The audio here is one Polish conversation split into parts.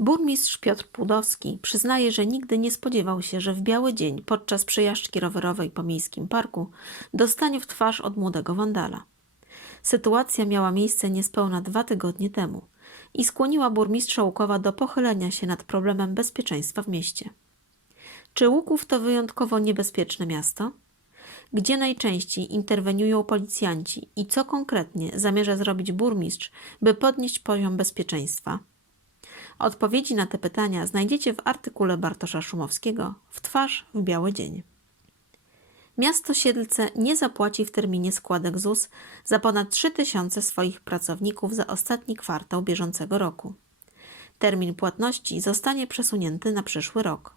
Burmistrz Piotr Pudowski przyznaje, że nigdy nie spodziewał się, że w biały dzień podczas przejażdżki rowerowej po miejskim parku dostanie w twarz od młodego wandala. Sytuacja miała miejsce niespełna dwa tygodnie temu i skłoniła burmistrza Łukowa do pochylenia się nad problemem bezpieczeństwa w mieście. Czy Łuków to wyjątkowo niebezpieczne miasto? Gdzie najczęściej interweniują policjanci i co konkretnie zamierza zrobić burmistrz, by podnieść poziom bezpieczeństwa? Odpowiedzi na te pytania znajdziecie w artykule Bartosza Szumowskiego w twarz w biały dzień. Miasto Siedlce nie zapłaci w terminie składek ZUS za ponad 3000 swoich pracowników za ostatni kwartał bieżącego roku. Termin płatności zostanie przesunięty na przyszły rok.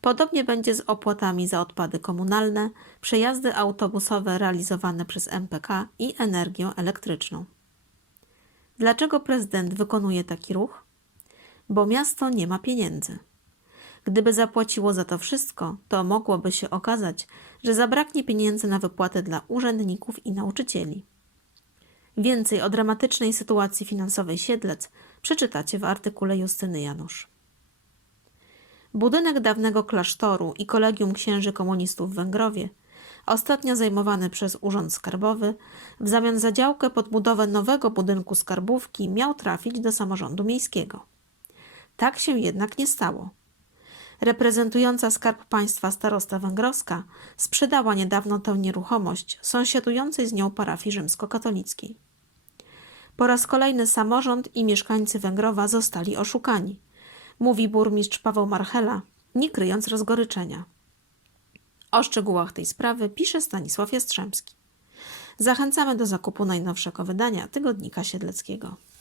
Podobnie będzie z opłatami za odpady komunalne, przejazdy autobusowe realizowane przez MPK i energię elektryczną. Dlaczego prezydent wykonuje taki ruch? Bo miasto nie ma pieniędzy. Gdyby zapłaciło za to wszystko, to mogłoby się okazać, że zabraknie pieniędzy na wypłaty dla urzędników i nauczycieli. Więcej o dramatycznej sytuacji finansowej Siedlec przeczytacie w artykule Justyny Janusz. Budynek dawnego klasztoru i kolegium księży komunistów w Węgrowie, ostatnio zajmowany przez Urząd Skarbowy, w zamian za działkę pod budowę nowego budynku skarbówki miał trafić do samorządu miejskiego. Tak się jednak nie stało. Reprezentująca Skarb Państwa starosta węgrowska sprzedała niedawno tę nieruchomość sąsiadującej z nią parafii rzymskokatolickiej. Po raz kolejny samorząd i mieszkańcy Węgrowa zostali oszukani, mówi burmistrz Paweł Marchela, nie kryjąc rozgoryczenia. O szczegółach tej sprawy pisze Stanisław Jastrzębski. Zachęcamy do zakupu najnowszego wydania Tygodnika Siedleckiego.